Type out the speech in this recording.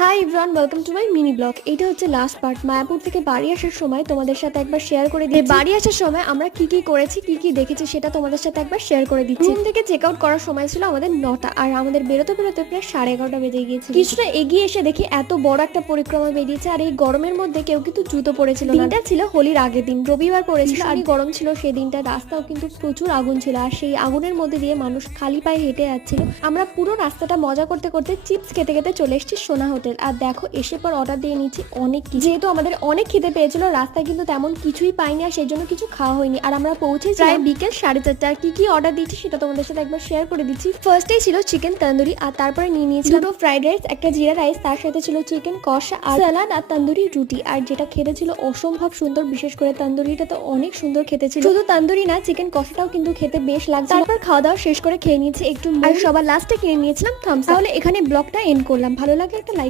Hi everyone, welcome to my mini blog. এটা হচ্ছে last part. Mayapur থেকে বাড়ি আসার সময় তোমাদের সাথে একবার শেয়ার করে দিই। বাড়ি আসার সময় আমরা কি কি করেছি, কি কি দেখেছি সেটা তোমাদের সাথে একবার শেয়ার করে দিচ্ছি। রুম থেকে চেক আউট করার সময় ছিল আমাদের 9টা, আর আমাদের বেরোতে বেরোতে প্রায় 11:30 বেজে গিয়েছে। কিছুটা এগিয়ে এসে দেখি এত বড় একটা পরিক্রমা বেরিয়েছে, আর এই গরমের মধ্যে কেউ কিন্তু জুতো পরেছিল না। দিনটা ছিল হোলির আগের দিন, রবিবার পড়েছিল, আর গরম ছিল সেই দিনটা। রাস্তাও কিন্তু প্রচুর আগুন ছিল, আর সেই আগুনের মধ্যে দিয়ে মানুষ খালি পায়ে হেঁটে যাচ্ছিল। আমরা পুরো রাস্তাটা মজা করতে করতে চিপস খেতে খেতে চলে এসেছি সোনা হোটেল। আর দেখো, এসে পর অর্ডার দিয়ে নিচ্ছি অনেক কিছু, যেহেতু আমাদের অনেক খিদে পেয়েছিল। রাস্তায় কিন্তু তেমন কিছুই পাইনি, আর সেই জন্য কিছু খাওয়া হয়নি। আর আমরা পৌঁছেছি প্রায় বিকেল 4:30। আর কি কি অর্ডার দিচ্ছি সেটা তোমাদের সাথে একবার শেয়ার করে দিচ্ছি। ফার্স্টেই ছিল চিকেন তন্দুরি, আর তারপরে নিয়ে নিয়েছি দুটো ফ্রাইড রাইস, একটা জিরা রাইস, তার সাথে ছিল চিকেন কষা আর স্যালাড আর তন্দুরি রুটি। আর যেটা খেতে ছিল অসম্ভব সুন্দর, বিশেষ করে তন্দুরিটা তো অনেক সুন্দর খেতে ছিল। শুধু তন্দুরি না, চিকেন কষাটাও কিন্তু খেতে বেশ লাগছে। তারপর খাওয়া দাওয়া শেষ করে খেয়ে নিয়েছি একটু, আর সবার লাস্টে কিনে নিয়েছিলাম থামস আপ। তাহলে এখানে ব্লগটা এন্ড করলাম। ভালো লাগলে একটা লাইক